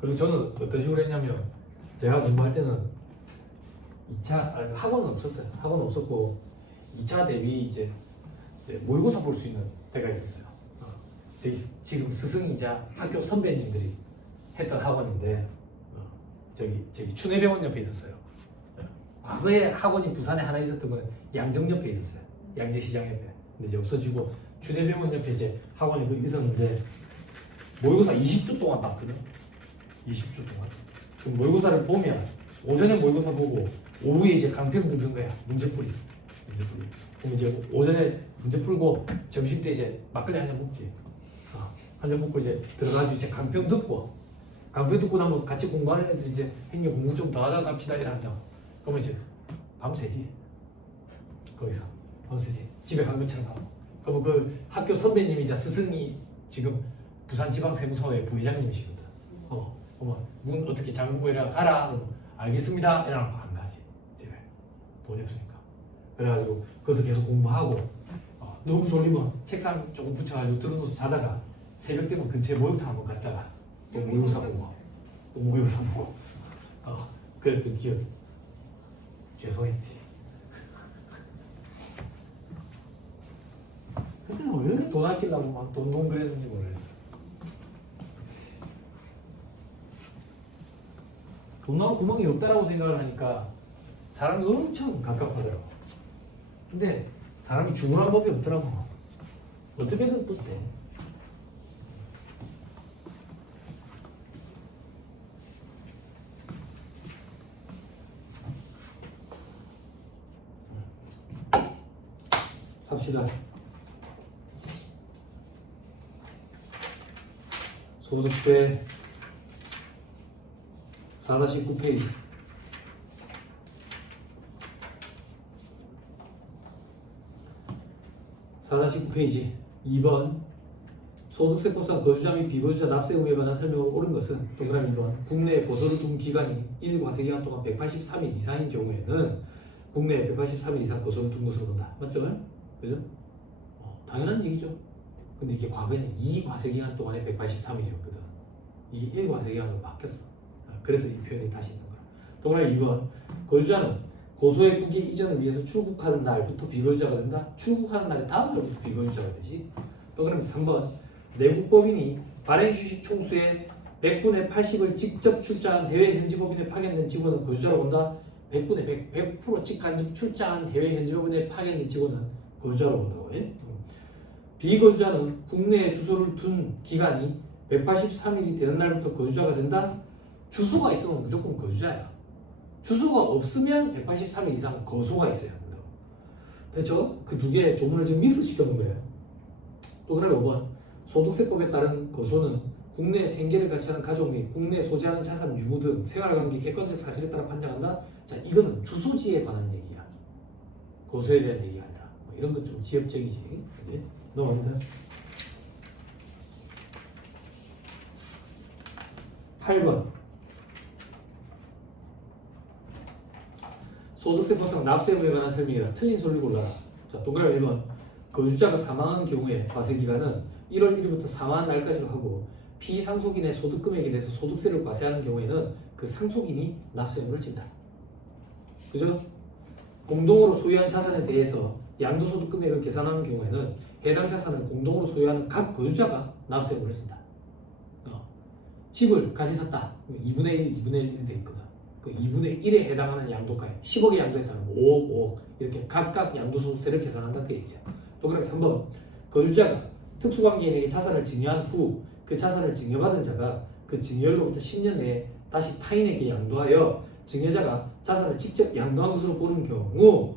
그리고 저는 어떤 식으로 했냐면 제가 공부할 때는 2차 학원은 없었어요. 학원은 없었고 2차 대비 이제 모의고사 볼 수 있는 때가 있었어요. 저희 지금 스승이자 학교 선배님들이 했던 학원인데 저기 춘해병원 옆에 있었어요. 과거에 학원이 부산에 하나 있었던 건 양정 옆에 있었어요. 양재시장 옆에. 근데 이제 없어지고 춘해병원 옆에 이제 학원이 있었는데 모의고사 20주 동안 봤거든. 20주 동안. 그 모의고사를 보면 오전에 모의고사 보고 오후에 이제 강평 듣는 거야. 문제풀이. 그럼 이제 오전에 문제 풀고 점심 때 이제 막걸리 한 잔 먹지. 한 잔 먹고 이제 들어가지고 이제 강평 듣고 나면 같이 공부하는 애들 이제 형님 공부 좀 더 하다 갑시다 이래 한다. 그러면 이제 밤새지. 거기서 밤새지. 집에 간 것처럼 하고. 그러면 그 학교 선배님이자 스승이 지금 부산지방세무서의 부회장님이시거든. 그러면 문 어떻게 장부에라 가라. 그러면 알겠습니다. 이러고 안 가지. 집에 돈이 없으니까. 그래가지고 거기서 계속 공부하고 너무 졸리면 책상 조금 붙여가지고 들어놓고 자다가 새벽 되면 근처에 목욕탕 한번 갔다가 또 모의고사 보고 또 모의고사 보고 그랬던 기억. 죄송했지. 그때는 왜 이렇게 돈 아끼려고 막 돈 그랬는지 모르겠어. 돈 나올 구멍이 없다라고 생각을 하니까 사람이 엄청 갑갑하더라고. 근데 사람이 죽으라는 법이 없더라고. 어떻게든 또 돼. 갑시다. 소득세 4-9페이지. (4-9페이지) 2번 소득세법상 거주자 및 비거주자 납세 의무에 관한 설명을 옳은 것은 동그라미 1번 국내에 거소를 둔 기간이 1과세기간 동안 183일 이상인 경우에는 국내에 183일 이상 거소를 둔 것으로 본다. 맞죠? 그죠? 당연한 얘기죠. 근데 이게 과거에는 2과세기간 동안에 183일이었거든. 이게 1과세기간으로 바뀌었어. 그래서 이 표현이 다시 있는 거야. 동그라미 2번 거주자는 고소의 국일 이전을 위해서 출국하는 날부터 비거주자가 된다. 출국하는 날의 다음 날부터 비거주자가 되지. 동그라미 3번 내국법인이 발행주식 총수의 100분의 80을 직접 출자한 해외 현지법인에 파견된 직원은 거주자로 본다. 100분의 100% 직간접 출자한 해외 현지법인에 파견된 직원은 거주자로 본다고 해. 비거주자는 국내에 주소를 둔 기간이 183일이 되는 날부터 거주자가 된다. 주소가 있으면 무조건 거주자야. 주소가 없으면 183일 이상 거소가 있어야 한다. 됐죠? 그 두 개의 조문을 지금 믹스시켜 놓은 거예요. 또 그다음에 5번 소득세법에 따른 거소는 국내 생계를 같이 하는 가족 및 국내에 소지하는 자산 유무 등 생활관계 객관적 사실에 따라 판정한다. 자, 이거는 주소지에 관한 얘기야. 거소에 대한 얘기가 아니라 이런 건 좀 지역적이지. 네? 넘어갑니다. 8번 소득세법상 납세 의무에 관한 설명이다. 틀린 소리를 골라라. 자, 동그라미 1번 거주자가 사망한 경우에 과세기간은 1월 1일부터 사망한 날까지로 하고 피상속인의 소득금액에 대해서 소득세를 과세하는 경우에는 그 상속인이 납세 의무를 진다. 그죠? 공동으로 소유한 자산에 대해서 양도소득 금액을 계산하는 경우에는 해당 자산을 공동으로 소유하는 각 거주자가 납세 의무를 진다. 집을 같이 샀다. 2분의 1, 2분의 1 돼 있거든. 그 2분의 1에 해당하는 양도가에 10억에 양도했다면 5억, 5억 이렇게 각각 양도소득세를 계산한다 그 얘기야. 또 그럼 3번 거주자가 특수관계인에게 자산을 증여한 후 그 자산을 증여받은 자가 그 증여일로부터 10년 내에 다시 타인에게 양도하여 증여자가 자산을 직접 양도한 것으로 보는 경우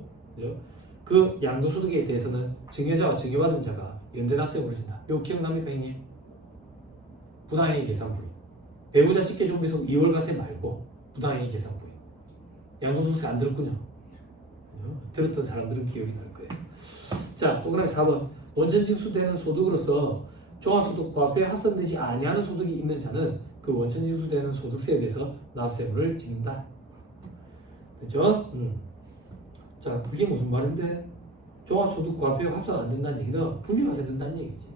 그 양도소득에 대해서는 증여자와 증여받은 자가 연대납세 의무를 진다. 이거 기억납니까 형님? 부당행위 계산부위 배우자 직계존비속 2월과세 말고 부당행위 계산부위 양도소득세 안 들었군요. 들었던 사람들은 기억이 날 거예요. 자, 동그라미 4번 원천징수되는 소득으로서 종합소득과폐에 합산되지 아니하는 소득이 있는 자는 그 원천징수되는 소득세에 대해서 납세 의무를 짓는다. 됐죠? 자, 그게 무슨 말인데? 종합소득과폐에 합산 안 된다는 얘기는 분리과세 된다는 얘기지.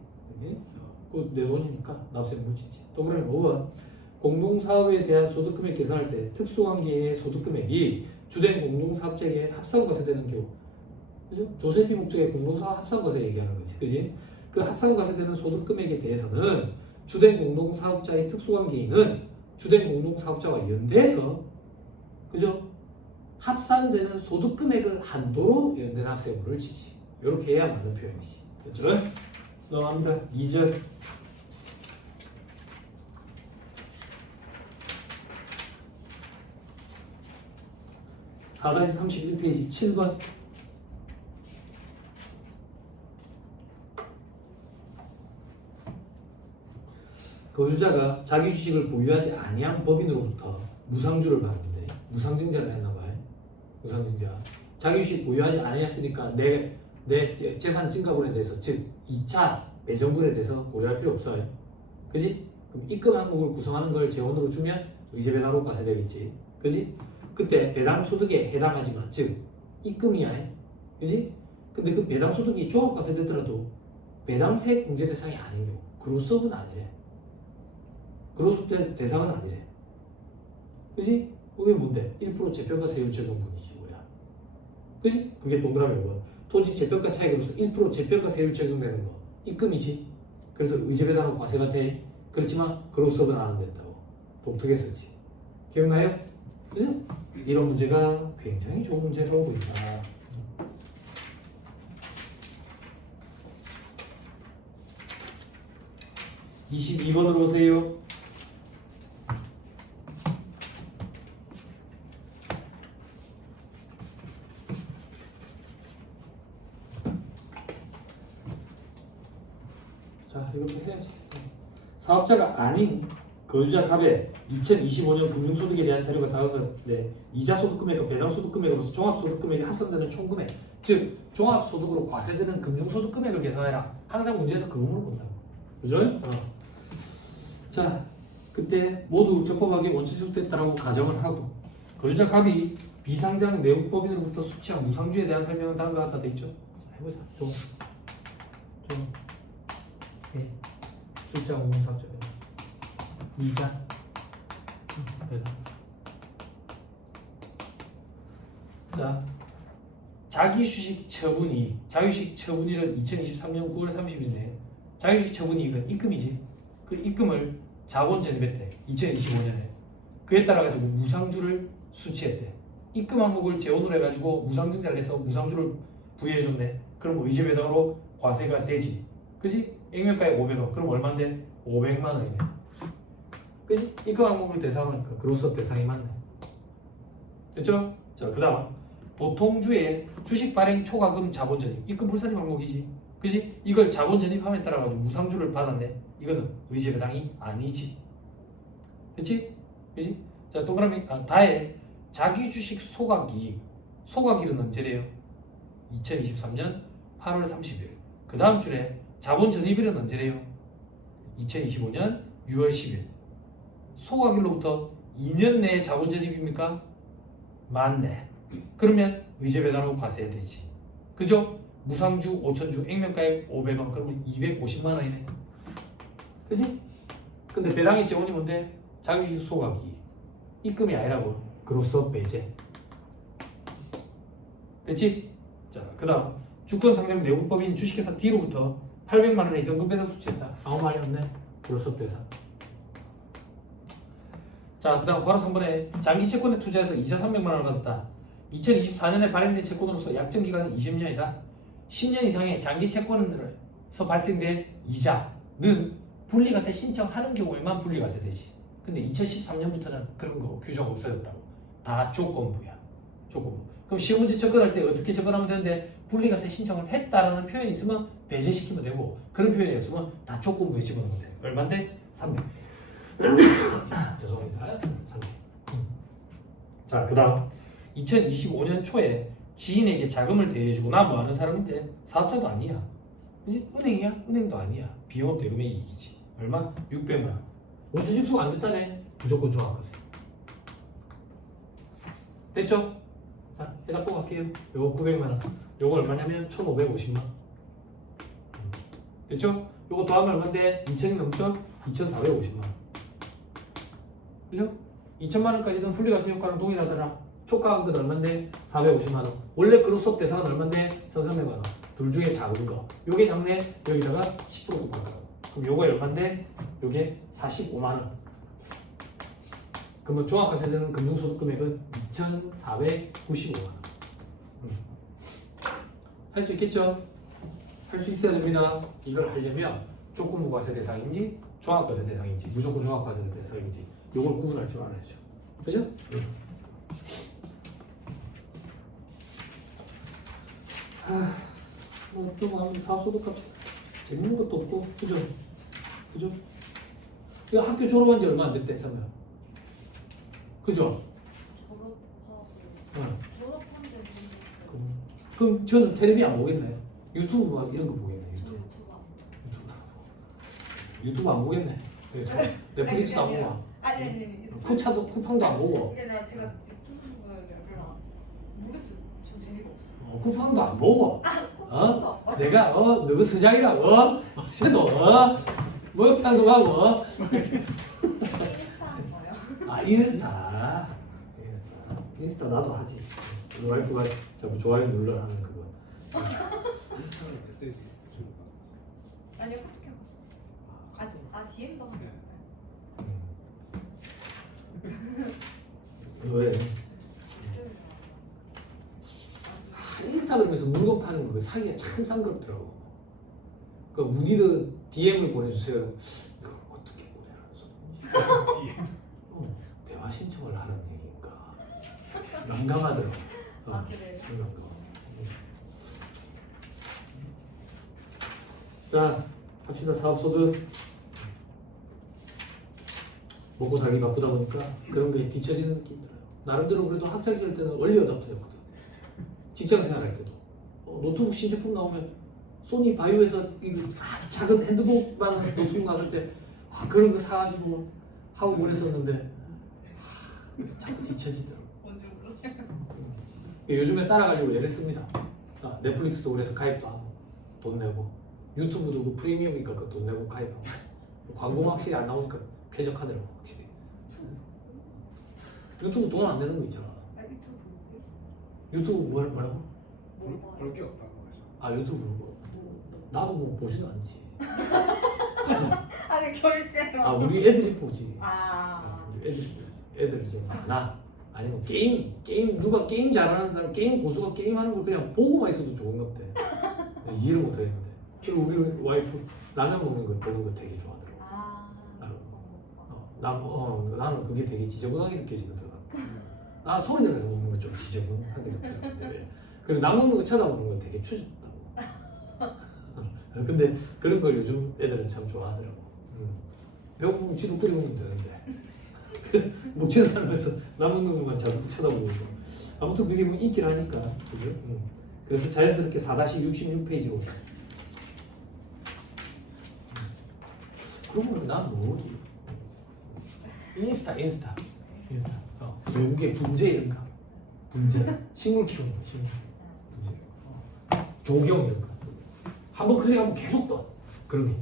그 내 돈이니까 납세 의무를 짓지. 동그라미 5번 공동사업에 대한 소득금액 계산할 때 특수관계의 소득금액이 주된 공동사업자에게 합산과세되는 경우, 그죠? 조세비 목적의 공동사업 합산과세 얘기하는 거지, 그지? 그 합산과세되는 소득금액에 대해서는 주된 공동사업자의 특수관계인은 주된 공동사업자와 연대해서, 그죠? 합산되는 소득금액을 한도로 연대는 합세물을 지지. 이렇게 해야 맞는 표현이지. 됐죠? 넘어갑니다. 2절. 4-31페이지 7번. 거주자가 자기 주식을 보유하지 아니한 법인으로부터 무상주를 받는데, 무상증자를 했나봐요. 무상증자. 자기 주식 보유하지 아니했으니까 내 재산 증가분에 대해서, 즉 2차 배정분에 대해서 고려할 필요 없어요. 그지? 그럼 입금 항목을 구성하는 걸 재원으로 주면 의제배당으로 과세되겠지. 그지? 그때 배당 소득에 해당하지만, 즉 입금이야. 그지? 근데 그 배당 소득이 종합과세되더라도 배당세 공제 대상이 아닌 경우, 그로스업은 아니래. 그로스업 대상은 아니래. 그지? 그게 뭔데? 1% 재평가세율 적용분이지 뭐야. 그지? 그게 동그라미 5번. 토지 재평가 차익으로서 1% 재평가세율 적용되는 거 입금이지. 그래서 의제배당은 과세가 돼. 그렇지만 그로스업은 안 된다고 독특했었지. 기억나요? 그죠? 이런 문제가 굉장히 좋은 문제로 오고 있다. (22번으로) 오세요. 자, 이렇게 해야지. 사업자가 아닌 거주자 갑에 2025년 금융소득에 대한 자료가 다음인데, 이자 소득금액과 배당 소득금액으로서 종합소득금액이 합산되는 총금액, 즉 종합소득으로 과세되는 금융소득금액을 계산해라. 항상 문제에서 그거 물어본다. 그죠? 자, 그때 모두 적법하게 원천취득됐다라고 가정을 하고, 거주자 갑이 비상장 내국법인으로부터 수취한 무상주에 대한 설명은 다음과 같다 돼 있죠. 자, 해보자. 좀 예. 출자 공동사업자 이자 배당. 자, 자기주식 처분이익. 자기주식 처분일은 2023년 9월 30일인데, 자기주식 처분이익은 입금이지. 그 입금을 자본 전입했대. 2025년에. 그에 따라 가지고 무상주를 수취했대. 입금 항목을 재원으로 해가지고 무상증자를 해서 무상주를 부여해줬네. 그럼 의제배당으로 과세가 되지. 그지? 액면가에 500원. 그럼 얼마인데? 500만 원이네. 그지? 입금 항목을 대상하니까 그로스업 대상이 맞네. 됐죠? 자, 그 다음 보통주의 주식 발행 초과금 자본 전입. 입금 불사님 항목이지. 그지? 이걸 자본 전입함에 따라 가지고 무상주를 받았네. 이거는 의제배당이 아니지. 그치? 그지? 자, 동그라미 다에 자기 주식 소각이익. 소각일은 언제래요? 2023년 8월 30일. 그 다음 줄에 자본 전입일은 언제래요? 2025년 6월 10일. 소각일로부터 2년 내에 자본 전입입니까? 맞네. 그러면 의제배당으로 과세해야 되지. 그죠? 무상주 5천주 액면가액 500원. 그러면 250만 원이네. 그지? 근데 배당의 재원이 뭔데? 자기주식 소각이익. 입금이 아니라고. 그로스업 배제. 됐지? 자, 그 다음 주권 상장 내부법인 주식회사 D로부터 800만 원의 현금 배당 수취했다. 아무 말이 없네. 그로스업 대상. 자, 그 다음 괄호 3번에 장기 채권에 투자해서 이자 300만 원을 받았다. 2024년에 발행된 채권으로서 약정 기간은 20년이다. 10년 이상의 장기 채권에서 발생된 이자는 분리과세 신청하는 경우에만 분리과세 되지. 근데 2013년부터는 그런 거 규정 없어졌다고. 다 조건부야. 조건부. 그럼 시험문제 접근할 때 어떻게 접근하면 되는데, 분리과세 신청을 했다라는 표현이 있으면 배제시키면 되고, 그런 표현이 없으면 다 조건부에 집어넣으면 돼. 얼마인데? 300. 죄송합니다. 300. 자, 그 다음 2025년 초에 지인에게 자금을 대여해주고 나 뭐 하는 사람인데, 사업자도 아니야. 이제 은행이야? 은행도 아니야. 비용업 대금의 이익이지. 얼마? 600만 원. 원천직수가 안 됐다네. 무조건 종합과세. 됐죠? 자, 해답 꼭 할게요. 요거 900만 원. 요거 얼마냐면 1,550만 원. 됐죠? 요거 더하면 얼마인데? 2,000이 넘죠? 2,450만 원. 그죠? 2천만 원까지는 분리과세 효과랑 동일하더라. 초과한 얼마인데 450만 원. 원래 그룹수업 대상은 얼마인데 1,300만 원. 둘 중에 작은 거. 요게 작네. 여기다가 10% 곱할 거야. 그럼 요거 얼마인데? 요게 45만 원. 그러면 종합과세되는 금융소득 금액은 2,495만 원. 할 수 있겠죠? 할 수 있어야 됩니다. 이걸 하려면 조건부과세 대상인지 종합과세 대상인지 무조건 종합과세 대상인지 요걸 구분할 줄 알아야죠. 그죠? 뭐좀 사업소득 값 재밌는 것도 없고 그죠? 그죠? 이거 학교 졸업한 지 얼마 안 됐대 참여. 그죠? 졸업하고 응. 졸업한 지 그럼 저는 텔레비 안 보겠네. 유튜브 막 이런 거 보겠네. 저 유튜브. 유튜브 유튜브 안 보겠네. 넷플릭스도 안 보고. 아니 쿠차도 쿠팡도 안 보고. 근데 제가 유튜브를 별로 모르겠어요. 저 재미가 없어요. 쿠팡도 안 보고. 어? 내가 너그 서장이라 어제도 목욕탕 좀 하고. 인스타 한 거예요? 아 인스타. 인스타 나도 하지. 그 와이프가 자꾸 좋아요 눌러라는 그거. 아니요 어떻게 하고? 아 DM도 하고. 왜? 인스타그램에서 물건 파는 거 사기가 참 싼거더라고. 그 문의를 DM을 보내주세요. 이걸 어떻게 보내라는 소리인지. 대화 신청을 하는 얘기인가. 난감하더라고. 아 그래요? 자, 합시다. 사업소득. 먹고 살기 바쁘다 보니까 그런 게 뒤처지는 느낌이 들어요. 나름대로 그래도 학창시절 때는 얼리 어답터였거든. 직장생활 할 때도 노트북 신제품 나오면 소니 바이오에서 이거 아주 작은 핸드복만 노트북 나왔을 때 그런 거 사가지고 하고 그랬었는데 자꾸 뒤처지더라고. 언제 그러냐? 요즘에 따라가려고 애를 씁니다. 넷플릭스도 그래서 가입도 하고 돈 내고 유튜브도 그 프리미엄이니까 그 돈 내고 가입하고 광고가 확실히 안 나오니까 쾌적하더라고 확실히. 유튜브 돈 안 내는 거 있잖아. 아 유튜브 보고 있어. 유튜브 뭐라고? 뭘 봐요? 볼 게 없다는 거죠. 아 유튜브 뭐 나도 뭐 보지는 않지. 아니 결제로. 아 우리 애들이 보지. 아. 우리 애들이 보지. 애들 이제 나 아니면 게임 누가 게임 잘하는 사람 게임 고수가 게임하는 걸 그냥 보고만 있어도 좋은 것 같아. 이해를 못 하겠는데. 그리고 우리 와이프 라면 먹는 거 보는 거 되게 좋아하더라고. 나는 그게 되게 지저분하게 느껴지거든. 나 소리 내면서 먹는 거 좀 지저분하게 느껴지는데 그리고 나 먹는 거 쳐다보는 거 되게 추잡다고. 근데 그런 걸 요즘 애들은 참 좋아하더라고. 배고프면 지도끼리 먹으면 되는데 먹지도 않으면서 나 먹는 것만 자꾸 쳐다보고 있고. 아무튼 그게 뭐 인기를 하니까 그죠? 그래서 자연스럽게 4-66페이지로 그러면 난 뭐지? 인스타 외국의 분재 이런 거 분재 식물 키우는 거 식물 분재 조경 이런 거 한번 클릭하면 계속 떠 그런 게.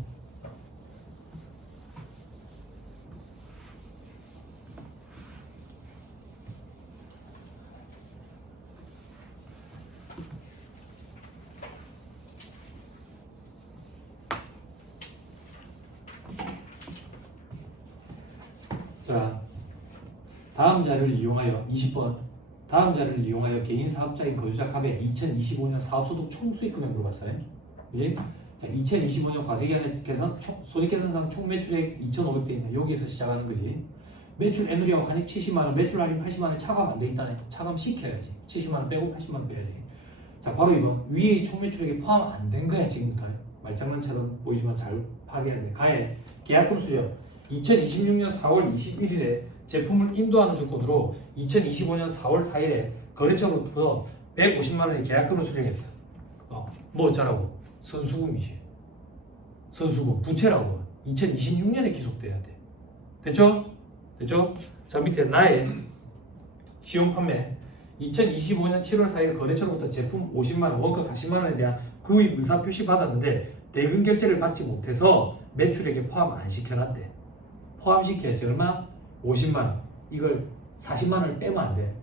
자, 다음 자료를 이용하여 20번 다음 자료를 이용하여 개인 사업자인 거주자 갑의 2025년 사업소득 총수익금을 물어봤어요. 그지? 자, 2025년 과세기한의 계산 손익계산상 총 매출액 2,500대 있네. 여기에서 시작하는 거지. 매출 애누리하고 환입 70만 원, 매출 할인 80만 원 차감 안 돼 있다네. 차감 시켜야지. 70만 원 빼고 80만 원 빼야지. 자, 바로 이번 위의 총 매출액에 포함 안 된 거야 지금부터. 말장난처럼 보이지만 잘 파악해야 돼. 가해 계약금 수령 2026년 4월 21일에 제품을 인도하는 조건으로 2025년 4월 4일에 거래처로부터 150만 원의 계약금을 수령했어. 뭐 어쩌라고? 선수금이지. 선수금 부채라고. 2026년에 기속돼야 돼. 됐죠? 됐죠? 자 밑에 나의 시용 판매 2025년 7월 4일 거래처로부터 제품 50만 원, 원가 40만 원에 대한 구입 의사 표시 받았는데 대금 결제를 받지 못해서 매출액에 포함 안 시켜놨대. 포함시켜야지 얼마? 50만 원. 이걸 40만 원을 빼면 안 돼.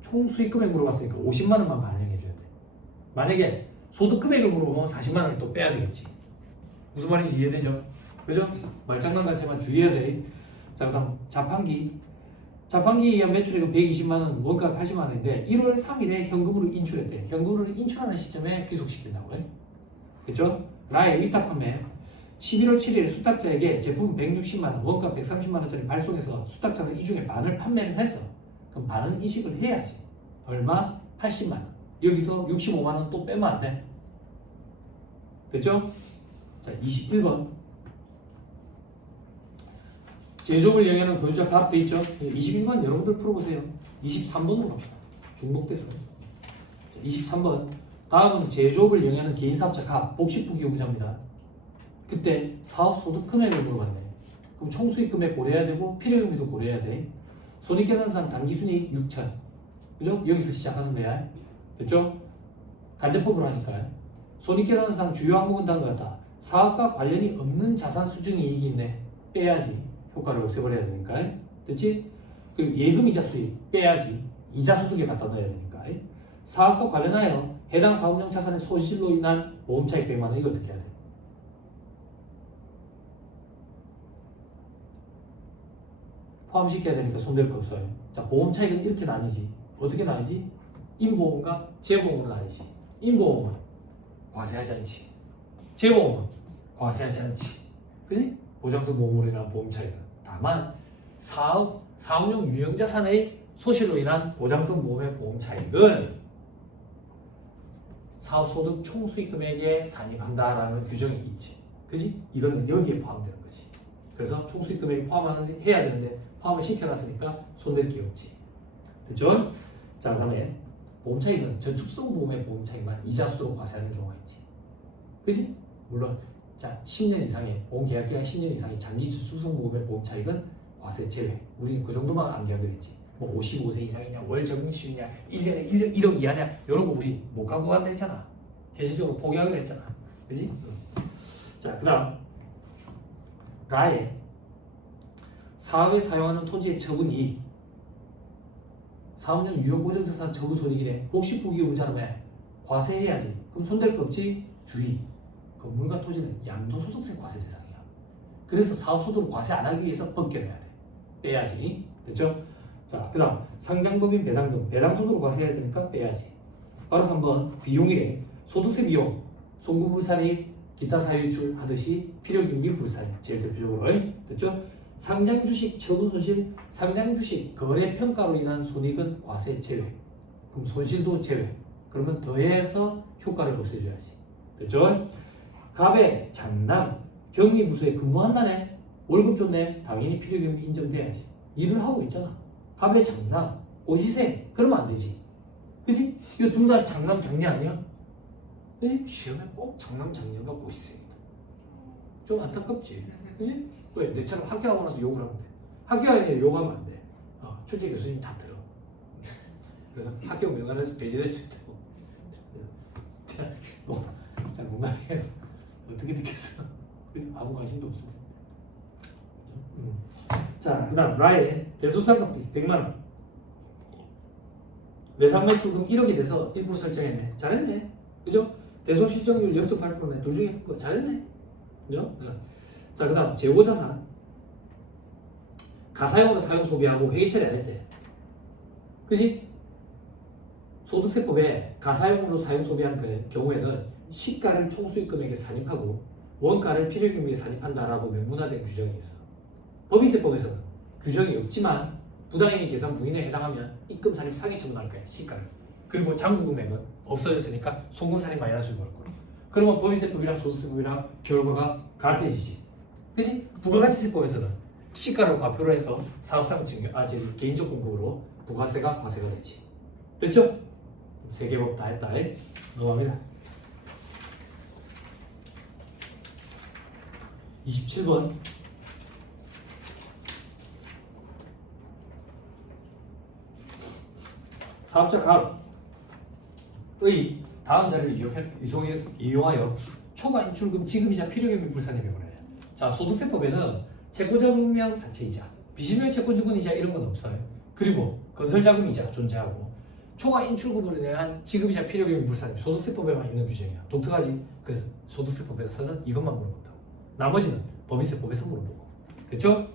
총 수익 금액 물어봤으니까 50만 원만 반영해 줘야 돼. 만약에 소득 금액을 물어보면 40만 원을 또 빼야 되겠지. 무슨 말인지 이해되죠? 그죠? 말장난 같지만 주의해야 돼. 자, 그다음 자판기에 의한 매출액은 120만 원, 원가 80만 원인데 1월 3일에 현금으로 인출했대. 현금으로 인출하는 시점에 귀속시킨다고 해. 그죠? 라의 위탁 판매 11월 7일 수탁자에게 제품 160만 원, 원가 130만 원짜리 발송해서 수탁자는 이 중에 반을 판매를 했어. 그럼 반은 인식을 해야지. 얼마? 80만 원. 여기서 65만 원 또 빼면 안 돼. 됐죠? 자, 21번. 제조업을 영위하는 거주자 가압 돼 있죠? 21번 여러분들 풀어보세요. 23번으로 갑시다. 중복돼서. 자, 23번. 다음은 제조업을 영위하는 개인사업자 가압, 복식부기용자입니다. 그때 사업 소득 금액을 물어봤네. 그럼 총수익 금액 고려해야 되고 필요금리도 고려해야 돼. 손익계산상 당기순이익 6천. 그죠? 여기서 시작하는 거야. 됐죠? 간접법으로 하니까. 손익계산상 주요 항목은 다음과 같다. 사업과 관련이 없는 자산 수준 이익이 있네. 빼야지. 효과를 없애버려야 되니까. 됐지? 그리고 예금이자 수익 빼야지. 이자 소득에 갖다 넣어야 되니까. 사업과 관련하여 해당 사업용 자산의 소실로 인한 보험차익 100만 원. 이거 어떻게 해야 돼? 포함시켜야 되니까 손댈 거 없어요. 자, 보험 차익은 이렇게 나뉘지. 어떻게 나뉘지? 인보험과 재보험으로 나뉘지. 인보험은 과세하지 않지. 재보험은 과세하지 않지. 그지? 보장성 보험으로 인한 보험 차익은. 다만 사업용 유형자산의 소실로 인한 보장성 보험의 보험 차익은 사업소득 총수익 금액에 산입한다라는 규정이 있지. 그지? 이거는 여기에 포함되는 거지. 그래서 총수익 금액이 포함을 해야 되는데 포함을 시켜놨으니까 손댈 게 없지. 됐죠? 자, 그 다음에 보험 차익은 저축성 보험의 보험 차익만 이자 수도로 과세하는 경우가 있지. 그지? 물론 자 10년 이상의 보험 계약 기간 10년 이상의 장기 저축성 보험의 보험 차익은 과세 제외. 우리는 그 정도만 안 되어야겠지. 뭐 55세 이상이냐, 월 적응시이냐, 1년에 1억 이하냐, 이런 거 우리 못 갖고 간다 했잖아. 개시적으로 포기하기로 했잖아. 그지? 자, 그 다음 라에 사업에 사용하는 토지의 처분 이익 사업용 유형보전자산 처분 손익이래. 복식부기용자는 왜? 과세해야지. 그럼 손댈 거 없지? 주의. 건물과 토지는 양도소득세 과세 대상이야. 그래서 사업소득을 과세 안 하기 위해서 벗겨내야 돼. 빼야지. 됐죠? 자, 그 다음 상장법인 배당금 배당소득으로 과세해야 되니까 빼야지. 바로 3번 비용이래. 소득세 비용 송구불산입 기타 사유유출 하듯이 필요금리 불산 제일 대표적으로. 됐죠? 상장주식 처분 손실 상장주식 거래평가로 인한 손익은 과세 제외. 그럼 손실도 제외. 그러면 더해서 효과를 없애줘야지. 됐죠? 갑의 장남 경리부서에 근무한다네. 월급 줬네. 당연히 필요금리 인정돼야지. 일을 하고 있잖아. 갑의 장남 고시생 그러면 안 되지. 그지? 이거 둘 다 장남 장녀 아니야? 그지? 시험에 꼭 장남 장녀가 고시생이다. 좀 안타깝지. 그지? 왜? 내처럼 학교하고 나서 욕을 하면 돼. 학교에서 욕하면 안 돼. 출제 교수님 다 들어. 그래서 학교 명단에서 배제될 수 있다고. 자, 농담이에요. 어떻게 듣겠어? 아무 관심도 없어. 자, 그 다음 라의 대소상각비 100만원 외상매출금 1억이 돼서 1% 설정했네. 잘했네. 그죠? 대소실적률 0.8%네. 둘 중에 잘했네. 그죠? 네. 자, 그 다음 재고자산 가사용으로 사용 소비하고 회계처리 안 했대. 그지? 소득세법에 가사용으로 사용 소비한 경우에는 시가를 총수익금액에 산입하고 원가를 필요금액에 산입한다라고 명문화된 규정이 있어. 법인세법에서는 규정이 없지만 부당이익 계산 부인에 해당하면 입금 산입 상해 처분할 거야. 시가를. 그리고 장부금액은 없어졌으니까 송금 산입 마이너스 걸 거야. 그러면 법인세법이랑 소득세법이랑 결과가 같아지지. 그치? 부가가치세법에서는 시가를 과표로 해서 사업상 증여, 개인적 공급으로 부가세가 과세가 되지. 됐죠? 세 개 법 다 했다. 넘어갑니다. 27번 사업자 갑의 다음 자리를 이용하여 초과 인출금 지급이자 필요금리 불산입해버려요. 자, 소득세법에는 채권자분명 사채이자 비실명 채권증권 이자 이런 건 없어요. 그리고 건설자금 이자 존재하고 초과 인출금으로 인한 지급이자 필요금융 불산입 소득세법에만 있는 규정이야. 독특하지? 그래서 소득세법에서는 이것만 물어본다고. 나머지는 법인세법에서 물어보고. 됐죠?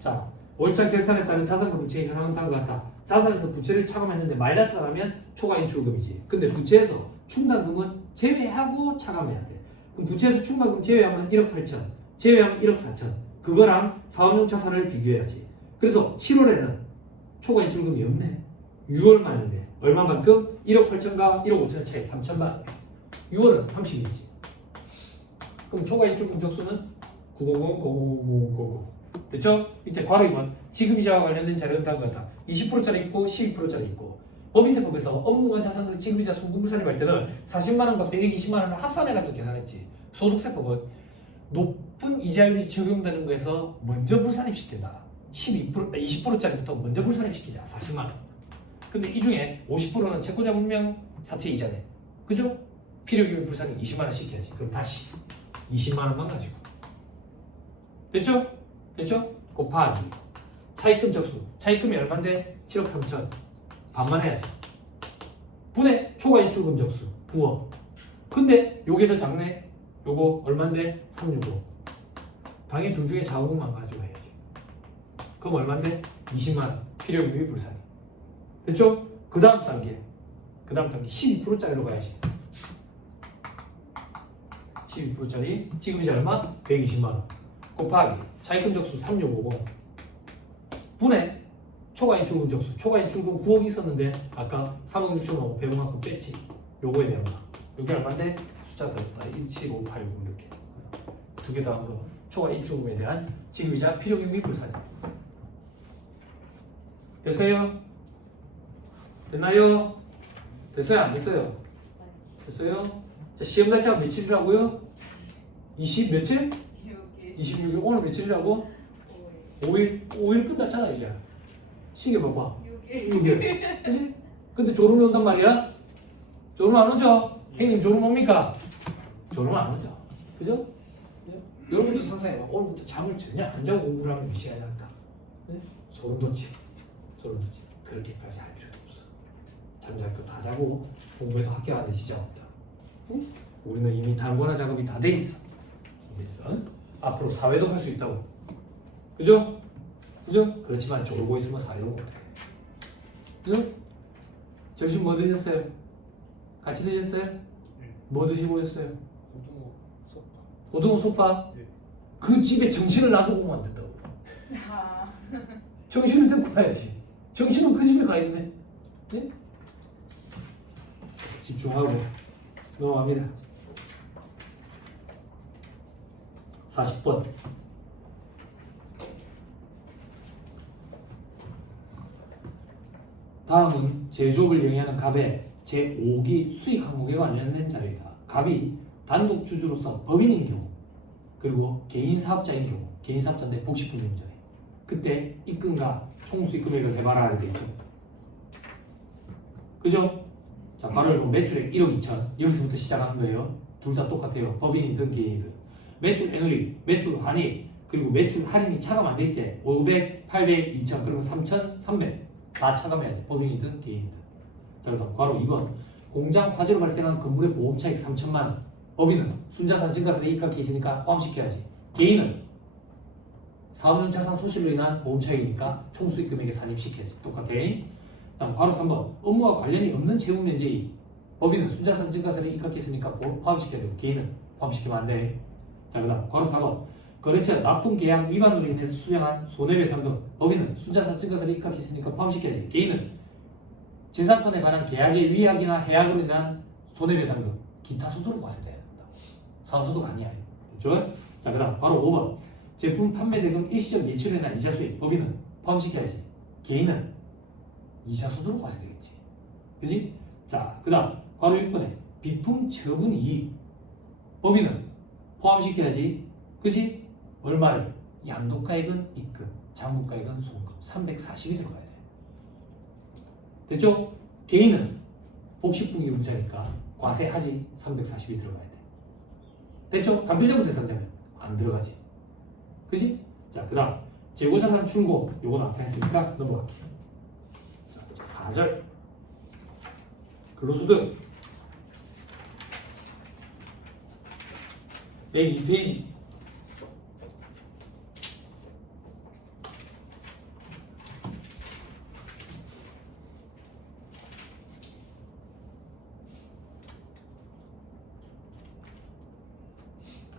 자, 월차 결산에 따른 자산과 부채의 현황은 다음과 같다. 자산에서 부채를 차감했는데 마이너스가 나면 초과 인출금이지. 근데 부채에서 충당금은 제외하고 차감해야 돼. 그럼 부채에서 충당금 제외하면 1억 8천, 제외하면 1억 4천. 그거랑 사업용 자산을 비교해야지. 그래서 7월에는 초과 인출금이 없네. 6월만인데 얼마만큼? 1억 8천과 1억 5천 차이 3천만 원. 6월은 30일이지. 그럼 초과 인출금 적수는 900, 됐죠? 밑에 괄호 2번 지급이자와 관련된 자료는 다음과 같다. 20%짜리 있고 12%짜리 있고 법인세법에서 업무관 자산 등 지급이자 송금불산입 할 때는 40만 원과 120만 원을 합산해가지고 계산했지. 소득세법은 높은 이자율이 적용되는 거에서 먼저 불산입시킨다. 20%짜리부터 먼저 불산입시키자. 40만 원. 근데 이 중에 50%는 채권자 분명 사채 이자네. 그죠? 필요기면 불산이 20만 원 시켜야지. 그럼 다시 20만 원만 가지고. 됐죠? 됐죠? 곱하기 차입금 적수. 차입금이 얼만데? 7억 3천. 반만 해야지. 분의 초과 인출금 적수. 9억. 근데 요게 더 작네. 요거 얼만데? 365. 당연히 둘 중에 작은 것만 가지고 해야지. 그럼 얼만데? 20만 원. 필요금이 불산이. 됐죠? 그 다음 단계 12%짜리로 가야지. 12%짜리 지급이자 얼마? 120만원 곱하기 차입금 적수 3650 분의 초과 인출금 적수. 초과 인출금 9억 있었는데 아까 3억 6천원 100만큼 뺐지. 요거에 대한 거. 요게 얼마인데? 숫자 더했다 17589 이렇게 두 개 더한 거. 초과 인출금에 대한 지급이자 필요금이 불산. 됐어요? 됐나요? 됐어요? 안 됐어요? 됐어요? 자, 시험 날짜가 며칠이라고요? 20 며칠? 26일. 오늘 며칠이라고? 5일 끝났잖아 이제. 신경 봐봐. 6일. 그치? 근데 졸음이 온단 말이야? 졸음 안 오죠? 형님 졸음 옵니까? 졸음 안 오죠? 그죠? 네? 여러분도 상상해봐. 오늘부터 잠을 전혀 안 자고 공부를 하면 몇 시간이 한다. 네? 소름 돋지. 소름 돋지. 그렇게까지 할 필요도 없어. 잠잘 거 다 자고 공부해서 학교 가는데 지장 없다. 응? 우리는 이미 단권화 작업이 다 돼 있어. 그래서 앞으로 사회도 할 수 있다고. 그죠? 그죠? 그렇지만 졸고 있으면 사회도 못해. 그죠? 점심 뭐 드셨어요? 같이 드셨어요? 뭐 드시고 오셨어요? 고등어 솥밥? 네. 그 집에 정신을 놔두고 오면 안 된다고. 정신을 듣고 가야지. 정신은 그 집에 가 있네. 네? 집중하고 넘어갑니다. 40번. 다음은 제조업을 영위하는 갑의 제5기 수익 항목에 관련된 자료이다. 갑이 단독 주주로서 법인인 경우, 그리고 개인 사업자인 경우, 개인 사업자인데 복식분용자예요. 그때 입금과 총수익 금액을 해봐라 돼 있죠. 그죠? 자, 바로 여러분 매출액 1억 2천. 여기서부터 시작하는 거예요. 둘 다 똑같아요. 법인이든 개인이든. 매출 애널리, 매출 환입, 그리고 매출 할인이 차감 안 될 때 500, 800, 2천, 그리고 3천, 300 다 차감해야 돼. 법인이든 개인이든. 자, 그다음 바로 2번. 공장 화재로 발생한 건물의 보험 차익 3천만 원. 법인은 순자산 증가세에 입각해 있으니까 포함시켜야지. 개인은 사업용 자산 소실로 인한 보험 차익이니까 총수익 금액에 산입시켜야지. 똑같게. 다음 바로 3번. 업무와 관련이 없는 채무 면제이익. 법인은 순자산 증가세를 입각해 있으니까 포함시켜야 되고 개인은 포함시키면 안 돼. 자, 그다음 바로 4번. 거래처 납품 계약 위반으로 인해서 수령한 손해배상 등. 법인은 순자산 증가세를 입각해 있으니까 포함시켜야지. 개인은 재산권에 관한 계약의 위약이나 해약으로 인한 손해배상 등 기타 소득을 과세돼야 된다. 사업소득 아니야. 됐죠? 자, 그다음 바로 5번. 제품 판매 대금 일시적 예치로 인한 이자 수익. 법인은 포함시켜야지. 개인은 이자 소득을 과세되겠지. 그지? 자, 그다음 바로 6번에 비품 처분 이익. 법인은 포함시켜야지. 그지? 얼마를? 양도가액은 입금, 장부가액은 송금. 340이 들어가야 돼. 됐죠? 개인은 복식분기금자니까 과세하지. 340이 들어가야 돼. 됐죠? 간표자부 대상자면 안 들어가지. 그지? 자, 그 다음 재고자산 출고 요건 아까 했으니까 넘어갈게요. 자, 이제 4절 근로소득 102페이지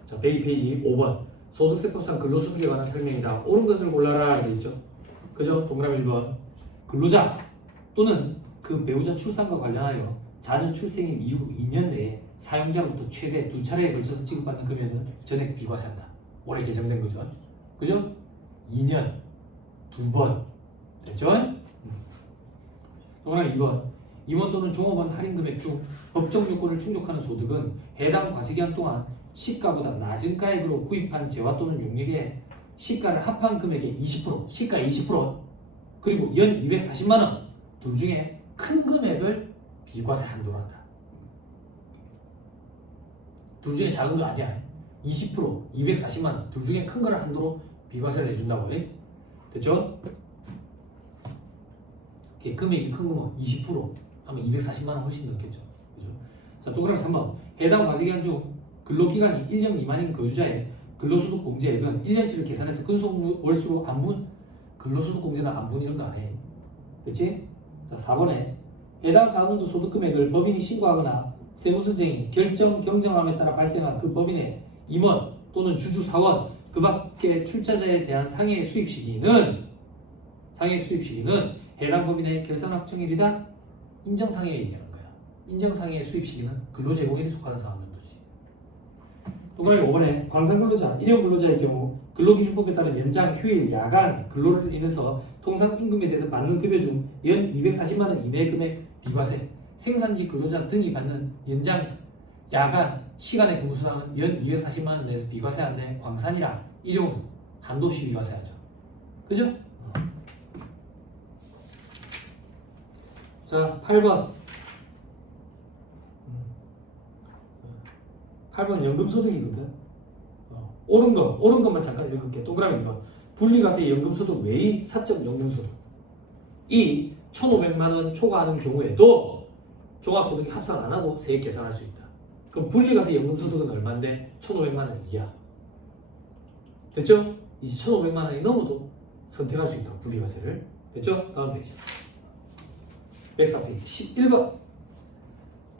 자, 102페이지 5번 소득세법상 근로소득에 관한 설명이다. 옳은 것을 골라라 되어 있죠. 그죠? 동그라미 1번 근로자 또는 그 배우자 출산과 관련하여 자녀 출생인 이후 2년 내에 사용자로부터 최대 2차례에 걸쳐서 지급받는 금액은 전액 비과세한다. 올해 개정된 거죠. 그죠? 2년 2번 됐죠? 동그라미 2번 임원 또는 종업원 할인 금액 중 법정 요건을 충족하는 소득은 해당 과세기간 동안 시가보다 낮은 가액으로 구입한 재화 또는 용역에 시가를 합한 금액의 20%, 시가의 20% 그리고 연 240만 원 둘 중에 큰 금액을 비과세 한도로 한다. 둘 중에 작은 거 아니야. 20%, 240만 원 둘 중에 큰 거를 한도로 비과세를 해준다고. 됐죠? 금액이 큰 거면 20% 하면 240만 원 훨씬 넘겠죠. 그죠? 자, 동그라미 3번 해당 과세기간 중 근로기간이 1년 미만인 거주자의 근로소득 공제액은 1년치를 계산해서 근속월수로 안분 근로소득 공제나 안분 이런 거 안 해. 그치? 자, 4번에 해당 사업원도 소득금액을 법인이 신고하거나 세무서장이 경정함에 따라 발생한 그 법인의 임원 또는 주주 사원 그 밖의 출자자에 대한 상해 수입 시기는 해당 법인의 결산 확정일이다. 인정상해에 얘기하는 거야. 인정상해의 수입 시기는 근로제공일에 속하는 사업연도지. 동그라미 5번에 광산근로자, 일용 근로자의 경우 근로기준법에 따른 연장, 휴일, 야간 근로를 인해서 통상임금에 대해서 받는 급여 중 연 240만 원 이내 금액 비과세, 생산지 근로자 등이 받는 연장, 야간, 시간의 근무수당은 연 240만 원 내에서 비과세하는데 광산이랑 일용은 한도 없이 비과세하죠. 그죠? 자, 8번 연금소득이거든. 옳은 것만 잠깐 읽을게. 동그라미 1번 분리과세 연금소득 외의 사적 연금소득 이 1,500만 원 초과하는 경우에도 종합소득이 합산 안 하고 세액 계산할 수 있다. 그럼 분리과세 연금소득은 얼마인데 1,500만 원 이하. 됐죠? 이제 1,500만 원이 넘어도 선택할 수 있다. 분리과세를. 됐죠? 다음 페이지 104페이지 11번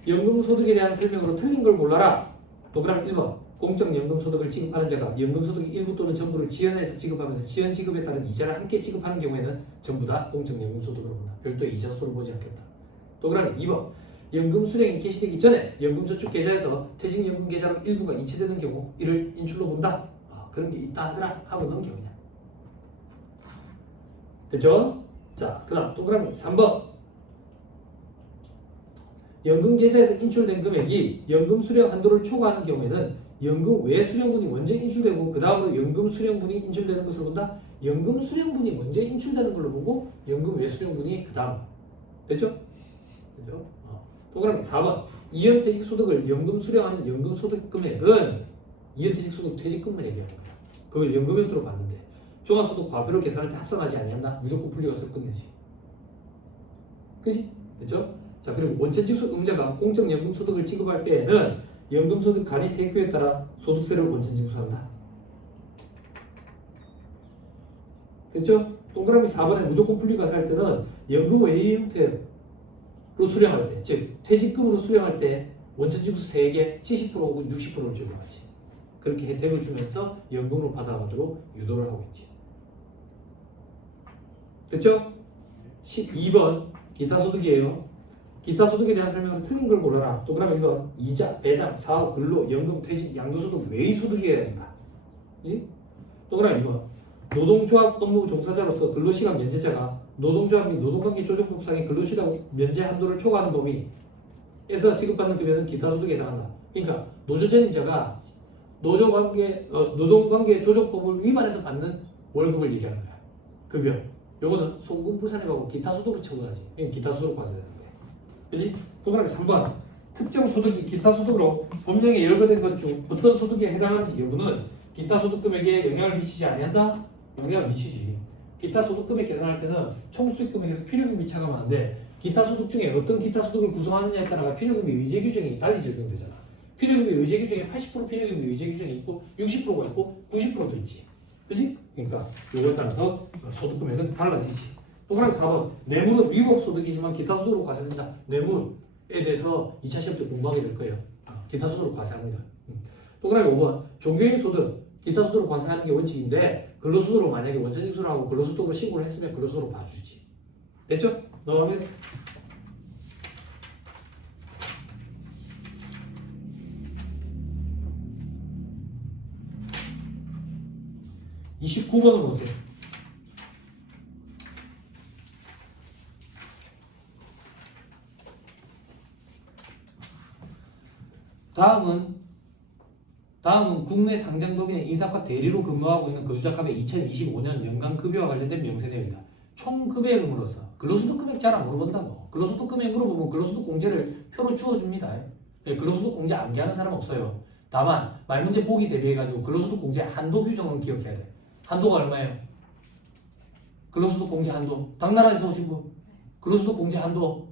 연금소득에 대한 설명으로 틀린 걸 골라라. 동그라미 1번 공적연금소득을 지급하는 자가 연금소득의 일부 또는 전부를 지연해서 지급하면서 지연 지급에 따른 이자를 함께 지급하는 경우에는 전부 다 공적연금소득으로 본다. 별도의 이자소를 보지 않겠다. 동그라미 2번 연금 수령이 개시되기 전에 연금저축 계좌에서 퇴직연금 계좌로 일부가 이체되는 경우 이를 인출로 본다. 그런 게 있다 하더라 하고 넘겨 그냥. 됐죠? 자, 그 다음 동그라미 3번 연금 계좌에서 인출된 금액이 연금 수령 한도를 초과하는 경우에는 연금 외 수령분이 먼저 인출되고 그 다음으로 연금 수령분이 인출되는 것을 본다. 연금 수령분이 먼저 인출되는 걸로 보고 연금 외 수령분이 그 다음. 됐죠? 됐죠? 동그라미 4번 이연퇴직소득을 연금 수령하는 연금소득 금액은 이연퇴직소득 퇴직금만 얘기하는 거야. 그걸 연금 형태로 받는데 종합소득 과표를 계산할 때 합산하지 아니한다. 무조건 분리과세로 끝내지. 그치? 됐죠? 자, 그리고 원천징수 응자가 공적연금소득을 지급할 때에는 연금소득 간이 세표에 따라 소득세를 원천징수한다. 됐죠? 동그라미 4번에 무조건 분리과세 할 때는 연금 외의 형태로 수령할 때, 즉 퇴직금으로 수령할 때 원천징수 세액의 70%하고 60%를 적용하지. 그렇게 혜택을 주면서 연금으로 받아가도록 유도를 하고 있지. 됐죠? 12번 기타 소득이에요. 기타 소득에 대한 설명으로 틀린 걸 골라라. 동그라미 1번 이자, 배당, 사업, 근로, 연금, 퇴직, 양도소득 외의 소득이어야 된다. 그치? 동그라미 2번 노동조합 업무 종사자로서 근로시간 면제자가 노동조합 및 노동관계 조정법상의 근로시간 면제 한도를 초과하는 범위에서 지급받는 급여는 기타 소득에 해당한다. 그러니까 노조전임자가 노동관계 조정법을 위반해서 받는 월급을 얘기하는 거야. 급여. 요거는 송금부산임하고 기타 소득으로 처분하지. 그럼 기타 소득으로 과세되는 거야. 그지? 동그라미 3번 특정 소득이 기타 소득으로 법령에 열거된 것 중 어떤 소득에 해당하는지 여부는 기타 소득 금액에 영향을 미치지 아니한다. 영향을 미치지. 기타 소득 금액 계산할 때는 총 수익 금액에서 필요금이 차감하는데 기타 소득 중에 어떤 기타 소득을 구성하느냐에 따라 필요금의 의제 규정이 달리 적용되잖아. 필요금의 의제 규정에 80% 필요금의 의제 규정이 있고 60%가 있고 90%도 있지. 그지? 그러니까 이거에 따라서 소득 금액은 달라지지. 동그라미 4번 뇌물은 위법 소득이지만 기타 소득으로 과세된다. 뇌물에 대해서 2차 시험 때 공부하게 될 거예요. 기타 소득으로 과세합니다. 동그라미 5번 종교인 소득 기타 소득으로 과세하는 게 원칙인데 근로소득으로 만약에 원천 징수를 하고 근로소득으로 신고를 했으면 근로소득으로 봐주지. 됐죠? 넘어가면 29번으로 보세요. 다음은 국내 상장법인의 인사과 대리로 근무하고 있는 거주자급의 2025년 연간 급여와 관련된 명세 내용이다. 총 금액을 물어서 근로소득 금액 잘 안 물어본다고. 근로소득 금액 물어보면 근로소득 공제를 표로 주어줍니다. 근로소득 공제 암기하는 사람 없어요. 다만 말문제 보기 대비해가지고 근로소득 공제 한도 규정은 기억해야 돼. 한도가 얼마예요? 근로소득 공제 한도. 당나라에서 오신 분 근로소득 공제 한도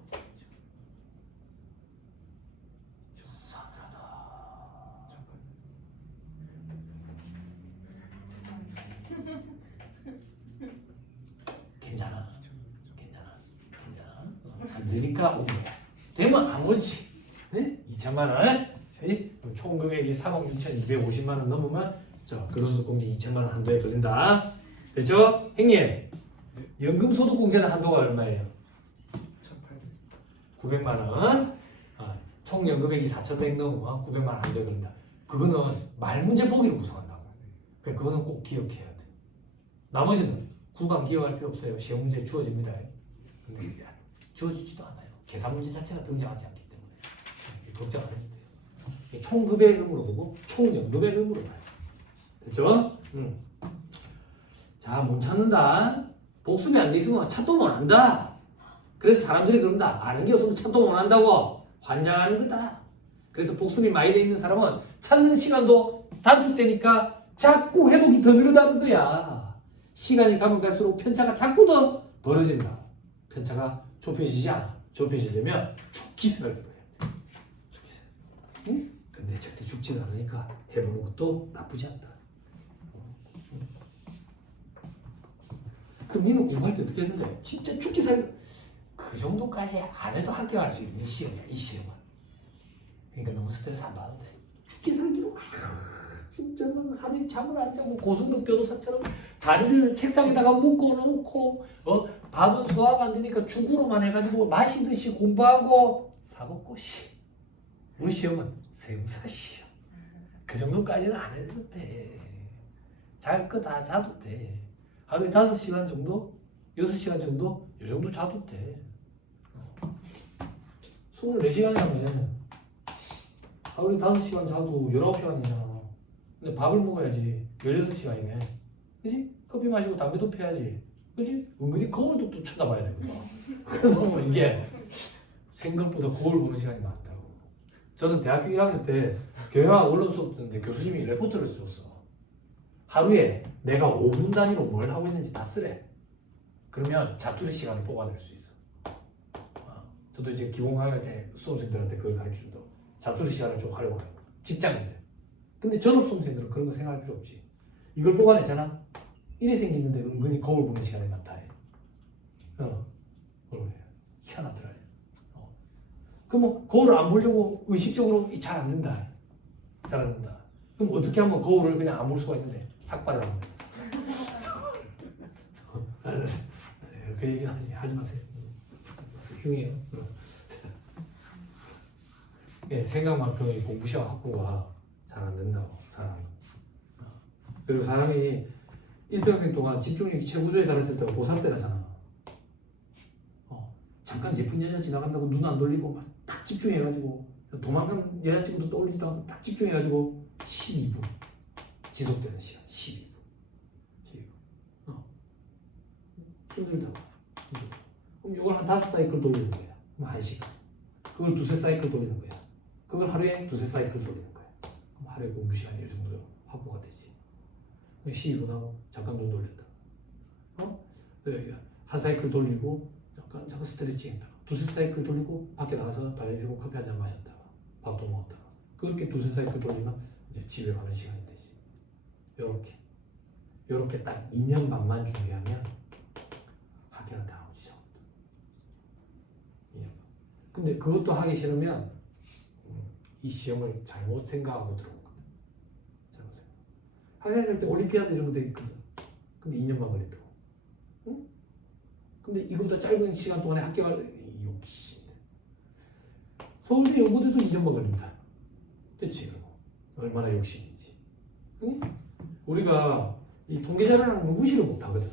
괜찮아. 안 되니까 온 거야. 되면 안 오지. 네? 2천만 원. 총 금액이 3억 6,250만 원 넘으면 근로소득 공제 2천만 원 한도에 걸린다. 됐죠? 형님. 연금소득 공제는 한도가 얼마예요? 900만 원. 총 연금액이 4,100 넘으면 900만 원 한도에 걸린다. 그거는 말문제 보기로 구성한다고. 그거는 꼭 기억해야 돼. 나머지는 구강 기억할 필요 없어요. 시험 문제 주어집니다. 근데 주어지지도 않아요. 계산 문제 자체가 등장하지 않기 때문에 걱정 안 해도 돼요. 총 금액을 물어보고 총 연금액을 물어봐요. 됐죠? 자, 못 찾는다. 복습이 안 돼 있으면 찾도 못 한다. 그래서 사람들이 그런다. 아는 게 없으면 찾도 못 한다고. 환장하는 거다. 그래서 복습이 많이 돼 있는 사람은 찾는 시간도 단축되니까 자꾸 회복이 더 늘어나는 거야. 시간이 가면 갈수록 편차가 자꾸 더 벌어진다. 편차가 좁혀지지 않아. 좁혀지려면 죽기 생각해봐야 돼. 죽기 생각. 응? 근데 절대 죽지도 않으니까 해보는 것도 나쁘지 않다. 그럼 니는 공부할 때 어떻게 했는데? 진짜 죽기 생각. 그 정도까지 안 해도 합격할 수 있는 시험이야. 이 시험은. 그러니까 너무 스트레스 안 받아도 돼. 죽기 살기로 진짜 하루에 잠을 안 자고 고승덕 변호사처럼 다리를 책상에다가 묶어놓고 밥은 소화가 안 되니까 죽으로만 해가지고 마시듯이 공부하고 사법고시. 우리 시험은 세무사 시험. 그 정도까지는 안 해도 돼. 잘 거 다 자도 돼. 하루에 5시간 정도? 6시간 정도? 이 정도 자도 돼. 24시간이라면 하루에 5시간 자도 19시간이잖아. 근데 밥을 먹어야지 16시간이네. 그치? 커피 마시고 담배도 피워야지. 그치? 은근히 거울도 또 쳐다봐야 되거든. 그래서 이게 생각보다 거울 보는 시간이 많다고. 저는 대학교 1학년 때 경영학 원론 수업 듣는데 교수님이 레포트를 썼어. 하루에 내가 5분 단위로 뭘 하고 있는지 다 쓰래. 그러면 자투리 시간을 뽑아낼 수 있어. 저도 이제 기본 강의할 때 수험생들한테 그걸 가르쳐준다고. 자투리 시간을 좀 활용하라고. 직장인들. 근데 전업 수험생들은 그런 거 생각할 필요 없지. 이걸 뽑아내잖아. 일이 생기는데 은근히 거울 보는 시간이 많다 해. 희한하더라. 그럼 거울을 안 보려고 의식적으로 잘 안 된다. 잘 안 된다. 그럼 어떻게 하면 거울을 그냥 안 볼 수가 있는데 삭발을 하면 돼. 그 얘기 하지 마세요. 흉이에요. 생각만큼 공부 시험 확보가 잘 안 된다고. 잘 안. 그리고 사람이 일평생 동안 집중력이 최고조에 달했을 때가 고3 때라잖아. 잠깐 예쁜 여자 지나간다고 눈 안 돌리고 막 딱 집중해가지고 도망간 여자친구도 떠올리지도 않고 딱 집중해가지고 12분 지속되는 시간 12분 힘들다고. 그럼 이걸 한 5사이클 돌리는 거야. 그럼 1시간. 그걸 2-3사이클 돌리는 거야. 그걸 하루에 2-3사이클 돌리는 거야. 그럼 하루에 공부 시간이 이 정도 확보가 되지. 12분 하고 잠깐 눈 돌렸다. 한 사이클 돌리고 잠깐 스트레칭 했다가 두세 사이클 돌리고 밖에 나가서 담배 피고 커피 한 잔 마셨다가 밥도 먹었다가 그렇게 두세 사이클 돌리면 이제 집에 가는 시간이 되지. 요렇게 딱 2년 반만 준비하면 학교가 다 오지. 근데 그것도 하기 싫으면 이 시험을 잘못 생각하고 들어오거든. 잘못 생각. 학생들 때 올림피아드 이런 것도 있거든. 근데 2년만 걸린다고. 응? 근데 이거보다 짧은 시간 동안에 합격할 욕심. 서울대 연고대도 2년만 걸린다. 됐지? 얼마나 욕심인지. 응? 우리가 이 통계 자료라는 걸 무시를 못하거든.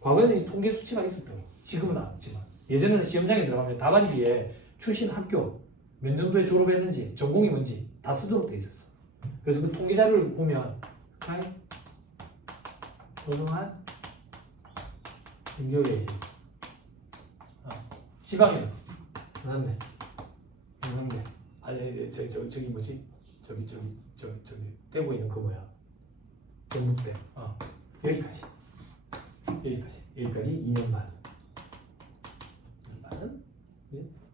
과거에는 이 통계 수치가 있었다고. 지금은 없지만. 예전에는 시험장에 들어가면 답안지에 출신 학교, 몇 년도에 졸업했는지, 전공이 뭔지 다 쓰도록 돼 있었어. 그래서 그 통계 자료를 보면 도동한 인교계 지방에는 연상대 아니 저기 뭐지 저기 떼고 있는 그 뭐야 경북대 여기까지 2년 반은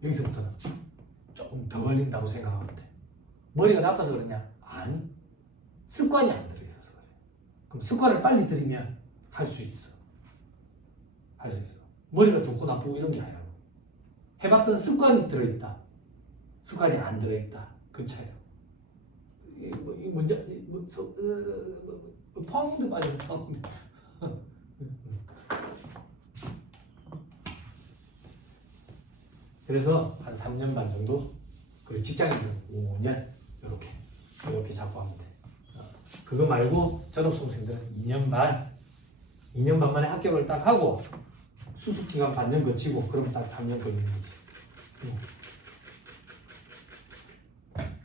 여기서부터는 조금 더 걸린다고 생각하면 돼. 머리가 나빠서 그러냐? 아니, 습관이 안 들어있어서 그래. 그럼 습관을 빨리 들이면 할 수 있어. 머리가 좋고 나쁘고 이런 게 아니라 해봤던 습관이 들어있다, 습관이 안 들어있다, 그 차이야. 포항공대 빠지면 포항공대. 그래서 한 3년 반 정도, 그리고 직장인은 5년 이렇게 잡고 하면 돼. 그거 말고 전업 수험생들은 2년 반 만에 합격을 딱 하고 수습 기간 반년 거치고 그러면 딱 3년 걸리는 거지.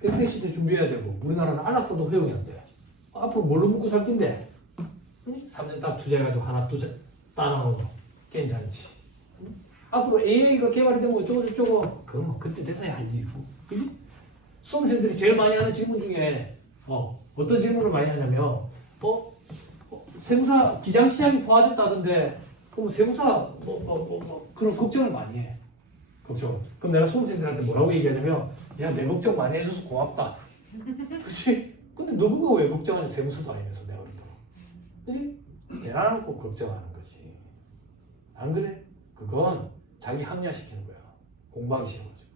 학생 시대 준비해야 되고 우리나라는 안락사도 허용이 안 돼. 앞으로 뭘로 먹고 살 건데? 3년 딱 투자해가지고 하나 따놔놓으면 괜찮지. 앞으로 AI가 개발이 되면 어쩌고 그건 뭐 그때 돼서야 알지. 그지? 수험생들이 제일 많이 하는 질문 중에 어떤 질문을 많이 하냐면 세무사 기장 시장이 포화됐다던데 그럼 세무사 그런 걱정을 많이 해. 걱정. 그럼 내가 수험생들한테 뭐라고 얘기하냐면 야, 내 걱정 많이 해줘서 고맙다. 그치? 근데 너 그거 왜 걱정하냐? 세무사도 아니면서 내가 그러더라. 그치? 대단하고 걱정하는 거지. 안 그래? 그건 자기 합리화시키는 거야. 공방시켜가지고.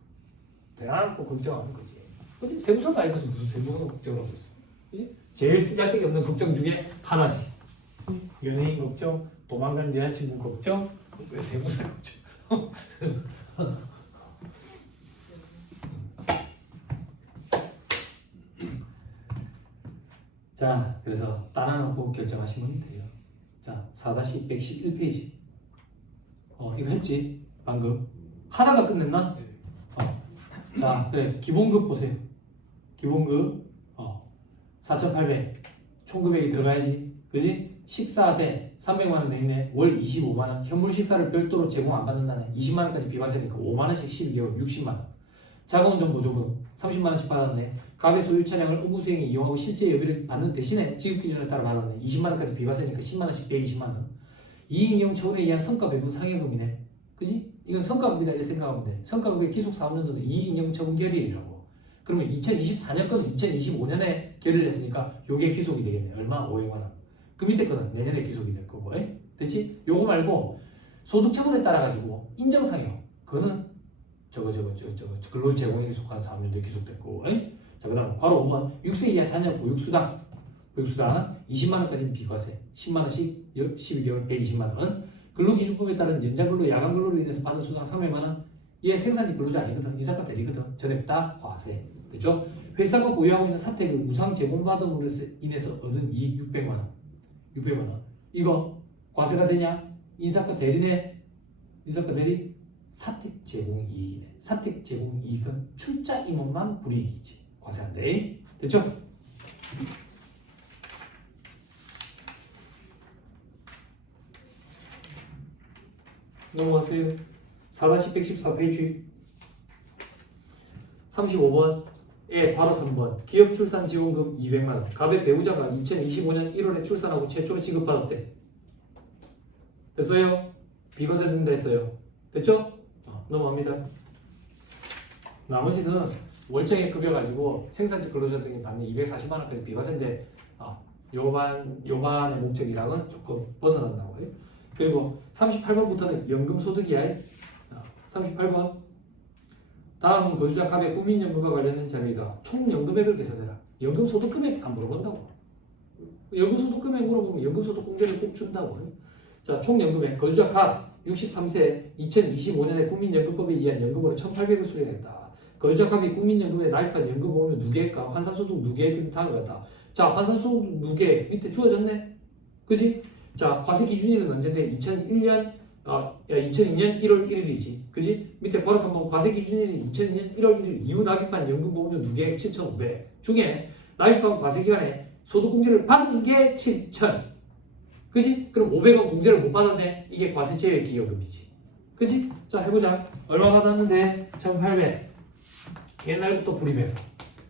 대단하고 걱정하는 거지. 그치? 세무사도 아니면서 무슨 세무사 걱정을 하고 있어. 그치? 제일 쓰잘데기 없는 걱정 중에 하나지. 연예인 걱정, 도망간 여자친구 걱정, 왜 세무사 걱정. 자, 그래서 따라놓고 결정하시면 돼요. 자, 4-111페이지. 이거 했지? 방금. 하다가 끝냈나? 자, 그래. 기본급 보세요. 기본급 4,800. 총금액이 들어가야지. 그지? 식사 대 300만원 돼 있네. 월 25만원. 현물 식사를 별도로 제공 안 받는다네. 20만원까지 비과세니까 5만원씩 12개월 60만원. 자가운전 보조금 30만원씩 받았네. 갑의 소유 차량을 의무수행에 이용하고 실제 여비를 받는 대신에 지급 기준에 따라 받았네. 20만원까지 비과세니까 10만원씩 120만원. 이익이용 처분에 의한 성과 배분 상여금이네. 그지? 이건 성과급이다 이렇게 생각하면 돼. 성과급의 기속 4년도도 이익이용 처분 결의라고. 그러면 2024년 거는 2025년에 결의를 했으니까 요게 귀속이 되겠네. 얼마? 500만원. 그 밑에 거는 내년에 귀속이 될 거고. 됐지? 요거 말고 소득 처분에 따라 가지고 인정상여. 그거는 저거 근로 제공에 속한 사업연도에 기속됐고. 자, 그 다음 괄호 5번 6세 이하 자녀 보육수당 20만원까지는 비과세 10만원씩 12개월 120만원. 근로기준법에 따른 연장근로 야간근로로 인해서 받은 수당 300만원. 얘 생산직 근로자 아니거든. 이사과 대리거든. 전액 다 과세. 됐죠? 회사가 보유하고 있는 사택을 무상 제공받음으로 인해서 얻은 이익 600만원. 이거 과세가 되냐? 인사과 대리네. 인사과 대리 사택 제공 이익이네. 사택 제공 이익은 출자 임원만 불이익이지. 과세 안 돼. 됐죠? 넘어가세요. 4-114페이지 35번 바로 3번 기업 출산 지원금 200만원. 갑의 배우자가 2025년 1월에 출산하고 최초로 지급받았대. 됐어요? 비과세 된다 했어요. 됐죠? 넘어갑니다. 나머지는 월정액 급여 가지고 생산직 근로자 등이 받는 240만 원까지 비과세인데 요반의 목적이랑은 조금 벗어난다고요. 그리고 38번부터는 연금소득이야. 38번. 다음은 거주자 갑의 국민연금과 관련된 자료이다. 총 연금액을 계산해라. 연금소득 금액 안 물어본다고. 연금소득 금액 물어보면 연금소득 공제를 꼭 준다고. 자, 총 연금액 거주자 갑 63세 2025년에 국민연금법에 의한 연금으로 1,800을 수령했다. 거주자 갑이 국민연금에 나입한 연금 보험료 누계일까? 환산소득 누계 등 다음과 같다. 자, 환산소득 누계 밑에 주어졌네. 그지? 자, 과세 기준일은 언제인데 2002년 1월 1일이지. 그지? 밑에 바로 3번 과세 기준일이 2002년 1월 1일 이후 납입한 연금보험료 누계액 7,500 중에 납입한 과세 기간에 소득공제를 받은 게 7,000. 그지? 그럼 500원 공제를 못 받았네. 이게 과세 제외 기여금이지. 그지? 자, 해보자. 얼마 받았는데? 1,800. 옛날부터 불입해서.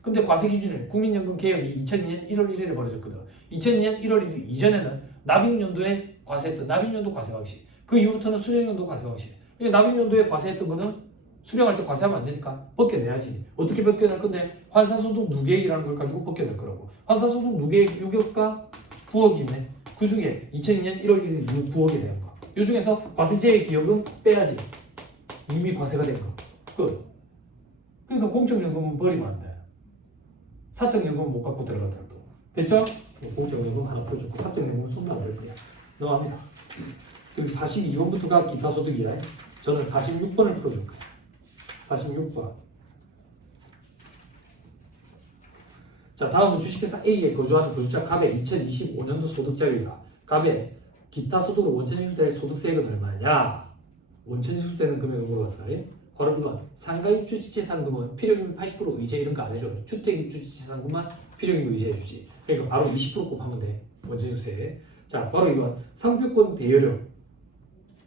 근데 과세 기준일 국민연금 개혁이 2002년 1월 1일에 벌어졌거든. 2002년 1월 1일 이전에는 납입연도에 과세했던 납입연도 과세 방식. 그 이후부터는 수령연도 과세 방식. 납입연도에 과세했던 거는 수령할 때 과세하면 안 되니까 벗겨내야지. 어떻게 벗겨낼 건데? 환산소득 누계액이라는 걸 가지고 벗겨낼 거라고. 환산소득 누계액 유격가 9억이 있네. 그 중에 2002년 1월 1일 이후 9억이 되는 거. 이 중에서 과세제의 기업은 빼야지. 이미 과세가 된 거. 끝. 그러니까 공적연금은 버리면 안 돼. 사적연금은 못 갖고 들어가더라도. 됐죠? 공적연금 하나 풀어줬고 사적연금은 손도 안 댈 거야. 넘어갑니다. 그리고 42번부터가 기타 소득이야. 저는 46번을 풀어줄 거야. 46번. 자, 다음은 주식회사 A에 거주하는 거주자 갑의 2025년도 소득자료이다. 갑의 기타 소득으로 원천징수될 소득세액은 얼마냐? 원천징수되는 금액을 물어봤어. 그럼 이건 상가입주지체상금은 필요기금 80% 의제 이런 거 안 해줘. 주택입주지체상금만 필요기금 의제해주지. 그러니까 바로 20% 곱하면 돼. 원천징수세. 자, 바로 이건 상표권 대여료.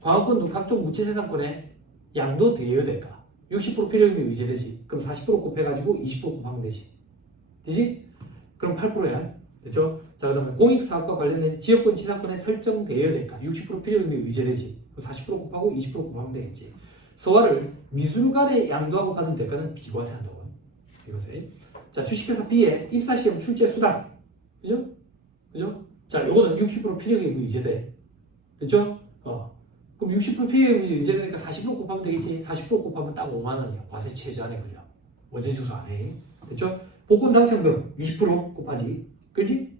광업권 등 각종 무채세상권에 양도 대여될까? 60% 필요기금이 의제되지. 그럼 40% 곱해가지고 20% 곱하면 되지. 되지? 그럼 8%야. 됐죠? 자, 그 다음에 공익사업과 관련된 지역권 지상권에 설정 대여될까? 60% 필요기금이 의제되지. 그럼 40% 곱하고 20% 곱하면 되겠지. 서화를 미술관에 양도하고 받은 대가는 비과세한다고. 비과세. 자, 주식회사 B의 입사시험 출제 수당. 그죠? 그죠? 자, 요거는 60% 필요기금이 의제돼. 됐죠? 그럼 60% 필요기금이 의제되니까 40% 곱하면 되겠지. 40% 곱하면 딱 5만 원이야. 과세 최저안에 걸려. 원천징수 안 해. 됐죠? 복권 당첨금 20% 곱하지. 그지?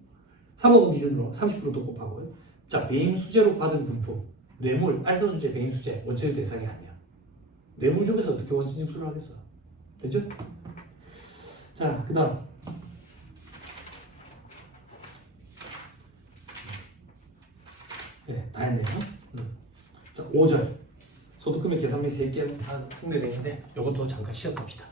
3억원 기준으로 30%도 곱하고. 자, 배임수재로 받은 금품. 뇌물, 알선수재, 배임수재 원천징수 대상이 아니야. 뇌물 중에서 어떻게 원천징수를 하겠어? 됐죠? 자, 그 다음 네, 다 했네요. 자, 5절 소득금액 계산 및 세액 한 특례되어 있는데 이것도 잠깐 시험 봅시다.